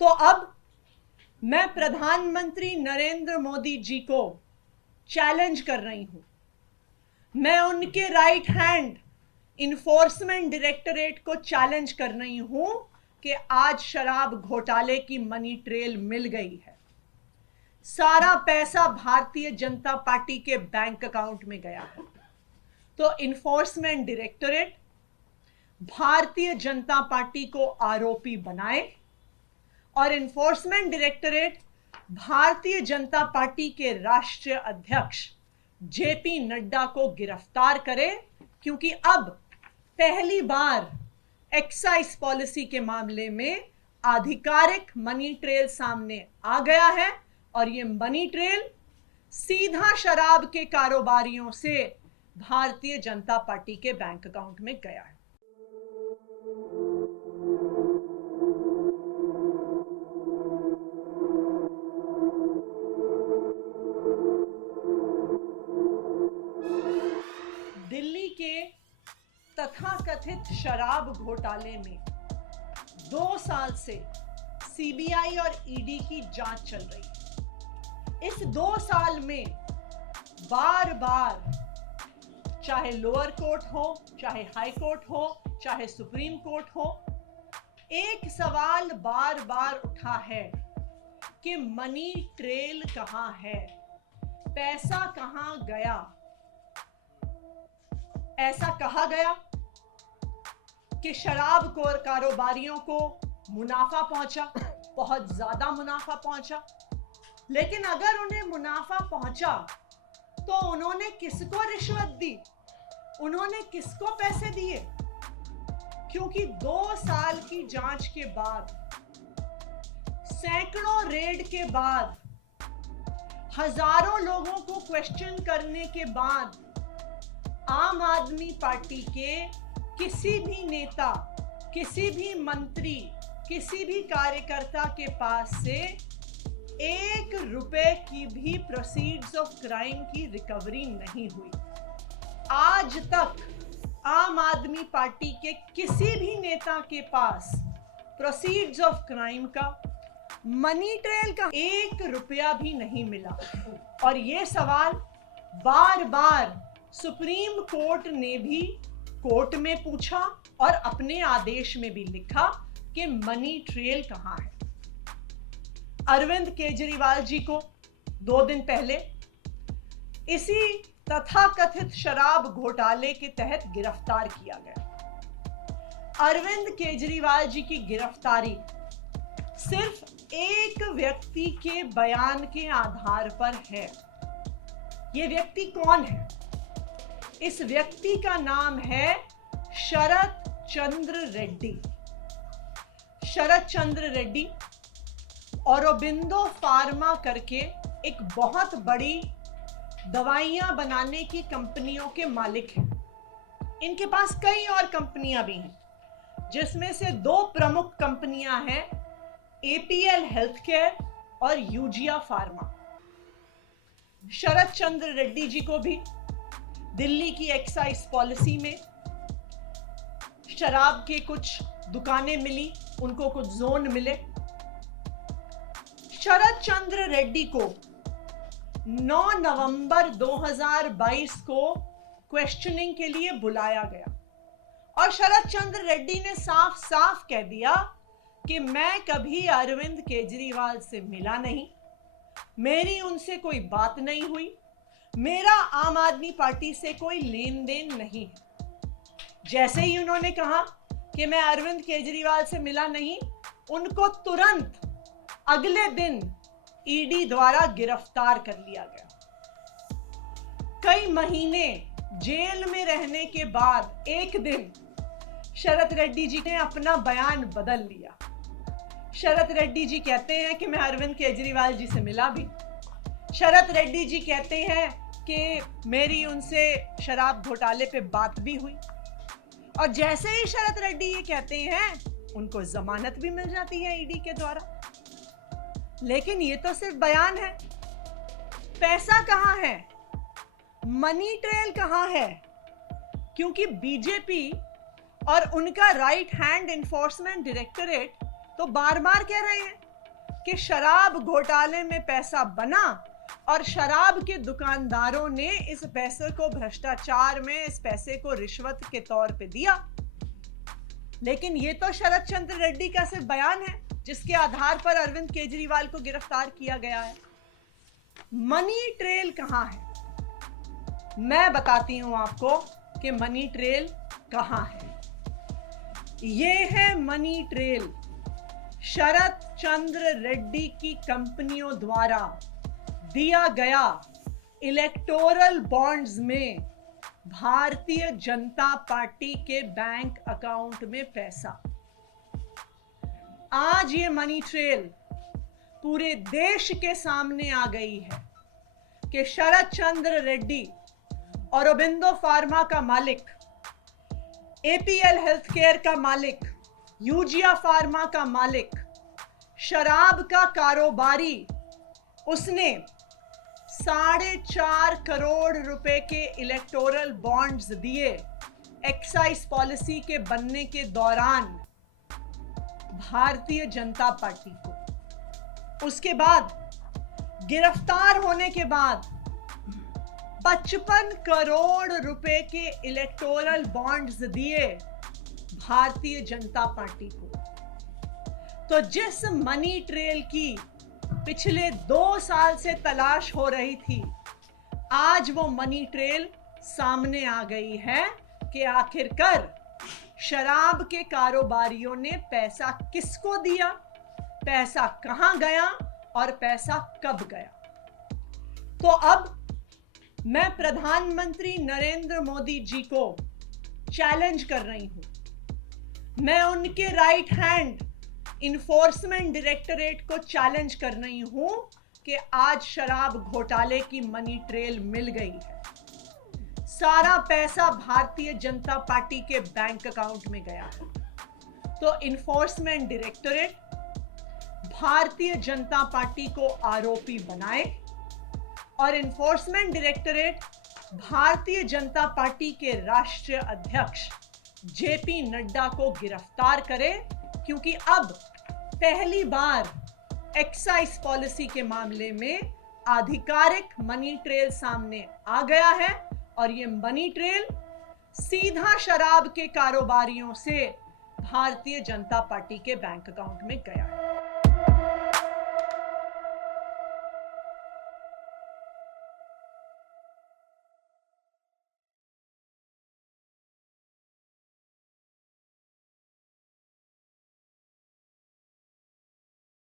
तो अब मैं प्रधानमंत्री नरेंद्र मोदी जी को चैलेंज कर रही हूं, मैं उनके राइट हैंड इन्फोर्समेंट डायरेक्टरेट को चैलेंज कर रही हूं कि आज शराब घोटाले की मनी ट्रेल मिल गई है। सारा पैसा भारतीय जनता पार्टी के बैंक अकाउंट में गया है। तो enforcement directorate Bharatiya Janata party को आरोपी बनाए और enforcement directorate Bharatiya Janata party के राष्ट्रीय अध्यक्ष जेपी नड्डा को गिरफ्तार करे, क्योंकि अब पहली बार एक्साइज पॉलिसी के मामले में आधिकारिक मनी ट्रेल सामने आ गया है और यह मनी ट्रेल सीधा शराब के कारोबारियों से भारतीय जनता पार्टी के बैंक अकाउंट में गया है। दिल्ली के तथाकथित शराब घोटाले में 2 साल से सीबीआई और ईडी की जांच चल रही है। इस 2 साल में बार बार चाहे लोअर कोर्ट हो, चाहे हाई कोर्ट हो, चाहे सुप्रीम कोर्ट हो, एक सवाल बार बार उठा है कि मनी ट्रेल कहां है, पैसा कहां गया। ऐसा कहा गया कि शराब कारोबारियों को मुनाफा पहुंचा, बहुत ज्यादा मुनाफा पहुंचा, लेकिन अगर उन्हें मुनाफा पहुंचा तो उन्होंने किसको रिश्वत दी, उन्होंने किसको पैसे दिए? क्योंकि 2 साल की जांच के बाद, सैकड़ों रेड के बाद, हजारों लोगों को क्वेश्चन करने के बाद आम आदमी पार्टी के किसी भी नेता, किसी भी मंत्री, किसी भी कार्यकर्ता के पास से 1 रुपए की भी प्रोसीड्स ऑफ क्राइम की रिकवरी नहीं हुई। आज तक आम आदमी पार्टी के किसी भी नेता के पास प्रोसीड्स ऑफ क्राइम का, मनी ट्रेल का 1 रुपया भी नहीं मिला। और यह सवाल बार बार सुप्रीम कोर्ट ने भी कोर्ट में पूछा और अपने आदेश में भी लिखा कि मनी ट्रेल कहां है। अरविंद केजरीवाल जी को 2 दिन पहले इसी तथाकथित शराब घोटाले के तहत गिरफ्तार किया गया। अरविंद केजरीवाल जी की गिरफ्तारी सिर्फ एक व्यक्ति के बयान के आधार पर है। यह व्यक्ति कौन है? इस व्यक्ति का नाम है शरत चंद्र रेड्डी। शरत चंद्र रेड्डी औरोबिंदो फार्मा करके एक बहुत बड़ी दवाइयां बनाने की कंपनियों के मालिक हैं। इनके पास कई और कंपनियां भी हैं, जिसमें से 2 प्रमुख कंपनियां हैं, एपीएल हेल्थकेयर और यूजिया फार्मा। शरत चंद्र रेड्डी जी को भी दिल्ली की एक्साइज पॉलिसी में शराब के कुछ दुकानें मिली, उनको कुछ जोन मिले। शरत चंद्र रेड्डी को 9 नवंबर 2022 को क्वेश्चनिंग के लिए बुलाया गया और शरत चंद्र रेड्डी ने साफ साफ कह दिया कि मैं कभी अरविंद केजरीवाल से मिला नहीं, मेरी उनसे कोई बात नहीं हुई, मेरा आम आदमी पार्टी से कोई लेन देन नहीं है। जैसे ही उन्होंने कहा कि मैं अरविंद केजरीवाल से मिला नहीं, उनको तुरंत अगले दिन ईडी द्वारा गिरफ्तार कर लिया गया। कई महीने जेल में रहने के बाद एक दिन शरत रेड्डी जी ने अपना बयान बदल लिया। शरत रेड्डी जी कहते हैं कि मैं अरविंद केजरीवाल जी से मिला भी। शरत रेड्डी जी कहते हैं कि मेरी उनसे शराब घोटाले पे बात भी हुई। और जैसे ही शरत रेड्डी ये कहते हैं, उनको जमानत भी मिल जाती है ईडी के द्वारा। लेकिन ये तो सिर्फ बयान है। पैसा कहां है? मनी ट्रेल कहां है? क्योंकि बीजेपी और उनका राइट हैंड इन्फोर्समेंट डायरेक्टरेट तो बार बार कह रहे हैं कि शराब घोटाले में पैसा बना और शराब के दुकानदारों ने इस पैसे को भ्रष्टाचार में, इस पैसे को रिश्वत के तौर पे दिया। लेकिन ये तो शरद चंद्र रेड्डी का सिर्फ बयान है जिसके आधार पर अरविंद केजरीवाल को गिरफ्तार किया गया है। मनी ट्रेल कहां है? मैं बताती हूं आपको कि मनी ट्रेल कहां है। ये है मनी ट्रेल। शरद चंद्र रेड्डी की कंपनियों द्वारा दिया गया इलेक्टोरल बॉन्ड्स में भारतीय जनता पार्टी के बैंक अकाउंट में पैसा। आज ये मनी ट्रेल पूरे देश के सामने आ गई है कि शरद चंद्र रेड्डी, औरोबिंदो फार्मा का मालिक, एपीएल हेल्थकेयर का मालिक, यूजिया फार्मा का मालिक, शराब का कारोबारी, उसने 4.5 करोड़ रुपए के इलेक्टोरल बॉन्ड्स दिए एक्साइज पॉलिसी के बनने के दौरान भारतीय जनता पार्टी को। उसके बाद गिरफ्तार होने के बाद 55 करोड़ रुपए के इलेक्टोरल बॉन्ड्स दिए भारतीय जनता पार्टी को। तो जिस मनी ट्रेल की पिछले 2 साल से तलाश हो रही थी, आज वो मनी ट्रेल सामने आ गई है कि आखिरकार शराब के कारोबारियों ने पैसा किसको दिया, पैसा कहां गया और पैसा कब गया। तो अब मैं प्रधानमंत्री नरेंद्र मोदी जी को चैलेंज कर रही हूं। मैं उनके राइट हैंड इन्फोर्समेंट डायरेक्टरेट को चैलेंज कर रही हूं कि आज शराब घोटाले की मनी ट्रेल मिल गई है। सारा पैसा भारतीय जनता पार्टी के बैंक अकाउंट में गया है। तो enforcement directorate Bharatiya Janata party को आरोपी बनाए और enforcement directorate Bharatiya Janata party के राष्ट्रीय अध्यक्ष जेपी नड्डा को गिरफ्तार करे, क्योंकि अब पहली बार एक्साइज पॉलिसी के मामले में आधिकारिक मनी ट्रेल सामने आ गया है और ये मनी ट्रेल सीधा शराब के कारोबारियों से भारतीय जनता पार्टी के बैंक अकाउंट में गया है।